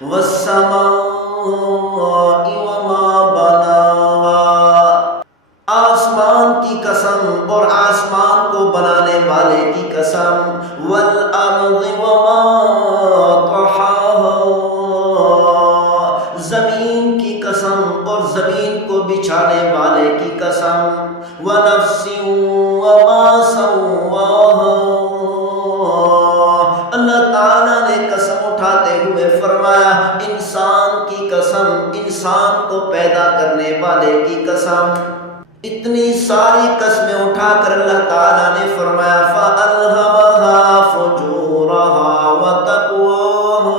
والسماء وما بناها، آسمان کی قسم اور آسمان کو بنانے والے کی قسم، والارض وما طحاها، زمین کی قسم اور زمین کو بچھانے والے کی قسم، ونفس وما سواها، اللہ تعالیٰ نے قسم اٹھاتے ہوئے فرمایا انسان کی قسم، انسان کو پیدا کرنے والے کی قسم۔ اتنی ساری قسمیں اٹھا کر اللہ تعالیٰ نے فرمایا فَأَلْهَمَهَا فُجُورَهَا وَتَقْوَاهَا،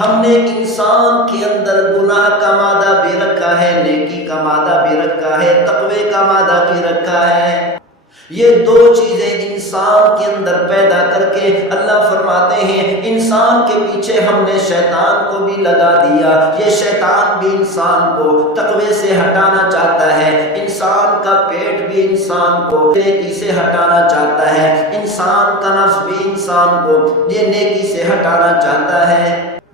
ہم نے انسان کے اندر گناہ کا مادہ بھی رکھا ہے، نیکی کا مادہ بھی رکھا ہے، تقوی کا مادہ بھی رکھا ہے۔ یہ دو چیزیں انسان کے اندر پیدا کر کے اللہ فرماتے ہیں انسان کے پیچھے ہم نے شیطان کو بھی لگا دیا، یہ شیطان بھی انسان کو تقوی سے ہٹانا چاہتا ہے، انسان کا پیٹ بھی انسان کو نیکی سے ہٹانا چاہتا ہے، انسان کا نفس بھی انسان کو یہ نیکی سے ہٹانا چاہتا ہے،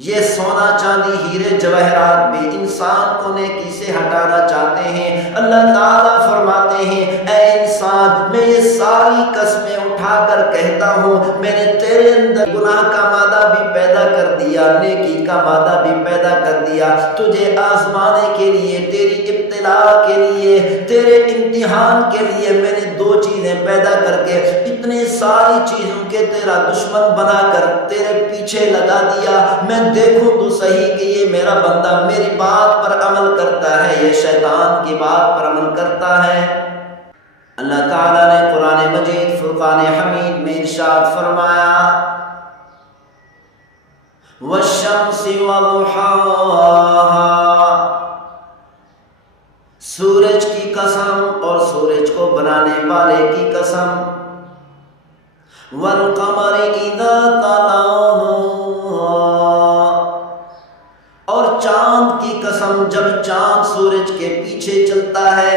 یہ سونا چاندی ہیرے جواہرات بھی انسان کو نیکی سے ہٹانا چاہتے ہیں۔ اللہ تعالیٰ فرماتے ہیں اے انسان میں یہ ساری قسمیں اٹھا کر کہتا ہوں میں نے تیرے اندر گناہ کا مادہ بھی پیدا کر دیا، نیکی کا مادہ بھی پیدا کر دیا، تجھے آزمانے کے لیے، تیری ابتلا کے لیے، تیرے امتحان کے لیے میں نے دو چیزیں پیدا کر کے اتنی ساری چیزوں کے تیرا دشمن بنا کر تیرے پیچھے لگا دیا، میں دیکھوں تو صحیح کہ یہ میرا بندہ میری بات پر عمل کرتا ہے، یہ شیطان کی بات پر عمل کرتا ہے۔ اللہ تعالیٰ نے قرآن مجید فرقان حمید میں ارشاد فرمایا والشمس وضحاها، سورج کی قسم اور سورج کو بنانے والے کی قسم، والقمر اذا تلاها، اور چاند کی قسم جب چاند سورج کے پیچھے چلتا ہے،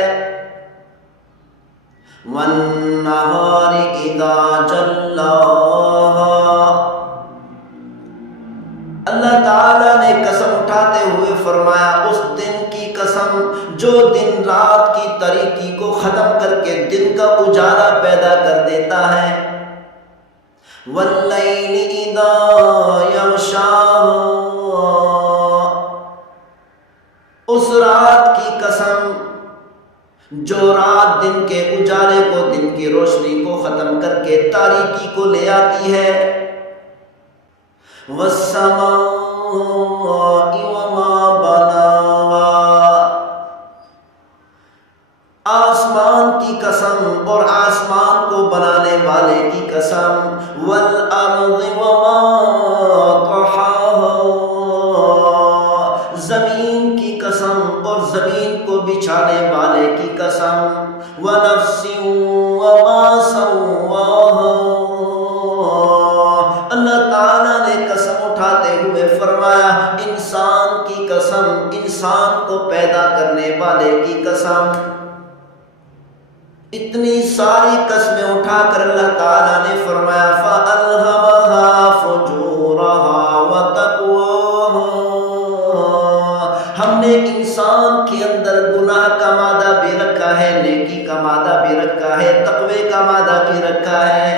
والنہار اذا جلاها، اللہ تعالیٰ نے قسم اٹھاتے ہوئے فرمایا اس دن کی قسم جو دن رات کی تاریکی کو ختم کر کے دن کا اجالا پیدا کر دیتا ہے، واللیل اذا یغشاها، اس رات کی قسم جو رات دن کے اجالے کو، دن کی روشنی کو ختم کر کے تاریکی کو لے آتی ہے، والسماء وما بناها، آسمان کی قسم اور آسمان کو بنانے والے کی قسم، والارض وما طحاها، زمین کی قسم اور زمین کو بچھانے والے کی قسم، ونفس وما سواها، اللہ تعالیٰ نے قسم اٹھاتے ہوئے فرمایا انسان کی قسم، انسان کو پیدا کرنے والے کی قسم۔ اتنی ساری قسمیں اٹھا کر اللہ تعالیٰ نے فرمایا فَأَلْهَمَهَا فُجُورَهَا وَتَقْوَاهَا، ہم نے انسان کے اندر گناہ کا مادہ بھی رکھا ہے، نیکی کا مادہ بھی رکھا ہے، تقوی کا مادہ بھی رکھا ہے۔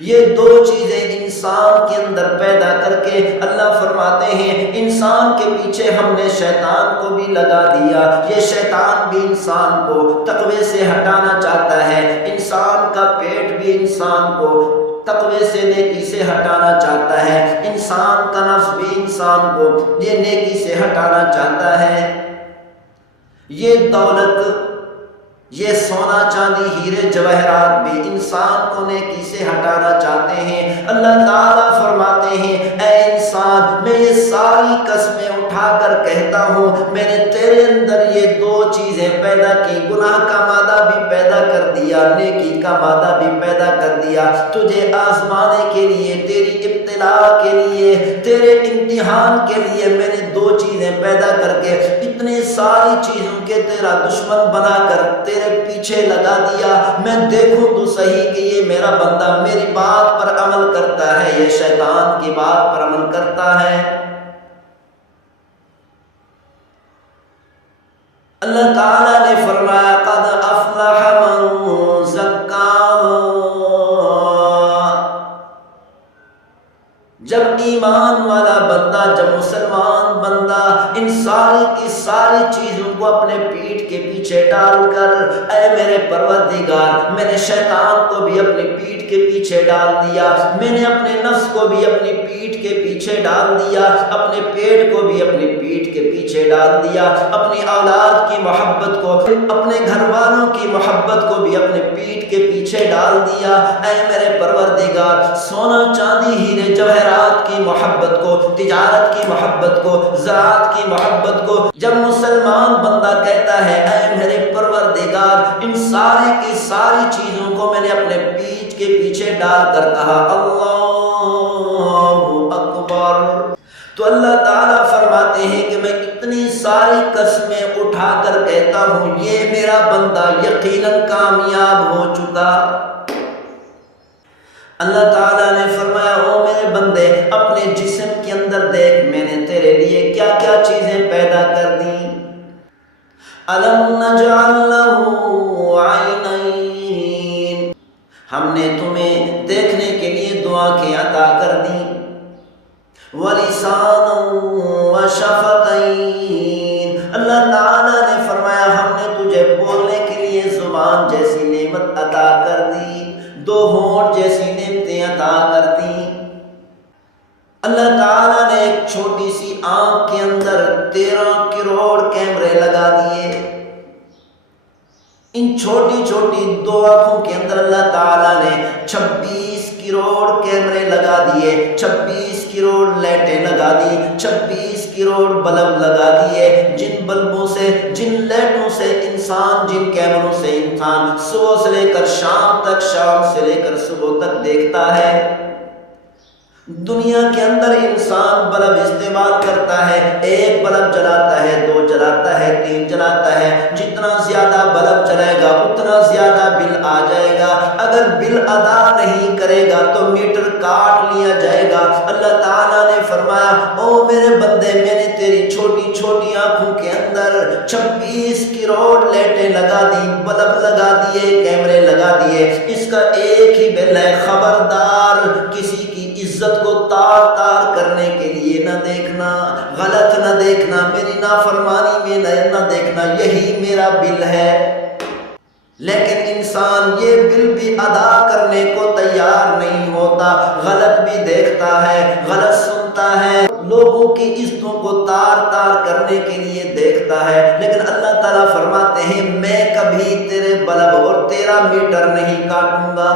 یہ دو چیزیں انسان کے اندر پیدا کر کے اللہ فرماتے ہیں انسان کے پیچھے ہم نے شیطان کو بھی لگا دیا، یہ شیطان بھی انسان کو تقوی سے ہٹانا چاہتا ہے، انسان کا پیٹ بھی انسان کو تقوی سے، نیکی سے ہٹانا چاہتا ہے، انسان کا نفس بھی انسان کو یہ نیکی سے ہٹانا چاہتا ہے۔ یہ دولت، یہ سونا چاندی ہیرے جواہرات بھی انسان کو نیکی سے ہٹانا چاہتے ہیں۔ اللہ تعالیٰ فرماتے ہیں اے انسان میں یہ ساری قسمیں اٹھا اٹھا کر کہتا ہوں میں نے تیرے اندر یہ دو چیزیں پیدا کی، گناہ کا مادہ بھی پیدا کر دیا، نیکی کا مادہ بھی پیدا کر دیا، تجھے آزمانے کے لیے، تیری ابتلا کے لیے، تیرے امتحان کے لیے میں نے دو چیزیں پیدا کر کے اتنی ساری چیزوں کے تیرا دشمن بنا کر تیرے پیچھے لگا دیا، میں دیکھوں تو صحیح کہ یہ میرا بندہ میری بات پر عمل کرتا ہے، یہ شیطان کی بات پر عمل کرتا ہے۔ اللہ تعالیٰ نے فرمایا قد افلح من زکاہا، جب ایمان والا بندہ، جب مسلمان بندہ ان ساری کی ساری چیزوں کو اپنے پیٹھ کے پیچھے ڈال کر، اے میرے پروردگار میں نے شیطان کو بھی اپنی پیٹھ کے پیچھے ڈال دیا، میں نے اپنے نفس کو بھی اپنی پیٹھ کے پیچھے ڈال دیا، اپنے پیٹ کو بھی اپنی پیٹھ کے پیچھے ڈال دیا، اپنی اولاد کی محبت کو، اپنے گھر والوں کی محبت کو بھی اپنے پیٹھ کے پیچھے ڈال دیا۔ اے میرے پروردگار سونا چاندی ہیرے جواہرات کی محبت کو، تجارت کی محبت کو، زراعت کی محبت کو جب مسلمان بندہ کہتا ہے اے میرے پروردگار ان ساری کی ساری چیزوں کو میں نے اپنے پیٹھ کے پیچھے ڈال کر کہا اللہ اکبر، تو اللہ تعالیٰ فرماتے ہیں کہ میں اتنی ساری قسمیں اٹھا کر کہتا ہوں یہ میرا بندہ یقیناً کامیاب ہو چکا۔ اللہ تعالیٰ نے فرمایا او میرے بندے اپنے جسم کے اندر دیکھ میں نے تیرے لیے کیا کیا چیزیں پیدا کر دیں۔ الم نجعل لہ عینین، ہم نے تمہیں دیکھنے کے لیے دو آنکھیں عطا کر دیں، ولسانا وشفتین، اللہ تعالیٰ نے فرمایا ہم نے تجھے بولنے کے لیے زبان جیسی نعمت عطا کر دی، دو ہونٹ جیسی نعمتیں عطا کر دی۔ اللہ تعالیٰ نے ایک چھوٹی سی آنکھ کے اندر 13 کروڑ کیمرے لگا دیے، ان چھوٹی چھوٹی دو آنکھوں کے اندر اللہ تعالیٰ نے 26 کروڑ کیمرے لگا دیے، 26 کروڑ لائٹیں لگا دی، 26 کروڑ بلب لگا دیے، جن بلبوں سے، جن لائٹوں سے انسان، جن کیمروں سے انسان صبح سے لے کر شام تک، شام سے لے کر صبح تک دیکھتا ہے۔ دنیا کے اندر انسان بلب استعمال کرتا ہے، ایک بلب جلاتا ہے، دو جلاتا ہے، تین جلاتا ہے، جتنا زیادہ بلب جلائے گا اتنا زیادہ بل آ جائے گا، اگر بل ادا نہیں کرے گا تو میٹر کاٹ لیا جائے گا۔ اللہ تعالیٰ نے فرمایا او میرے بندے میں نے تیری چھوٹی چھوٹی آنکھوں کے اندر 26 کروڑ لائٹیں لگا دی، بلب لگا دیے، کیمرے لگا دیے، اس کا ایک ہی بل ہے خبردار کسی کی عزت کو تار تار کرنے کے لیے نہ دیکھنا، غلط نہ دیکھنا، میری نافرمانی میں نہ دیکھنا، یہی میرا بل ہے۔ لیکن انسان یہ بل بھی ادا کرنے کو تیار نہیں ہوتا، غلط بھی دیکھتا ہے، غلط سنتا ہے، لوگوں کی عزتوں کو تار تار کرنے کے لیے دیکھتا ہے، لیکن اللہ تعالیٰ فرماتے ہیں میں کبھی تیرے بلب اور تیرا میٹر نہیں کاٹوں گا۔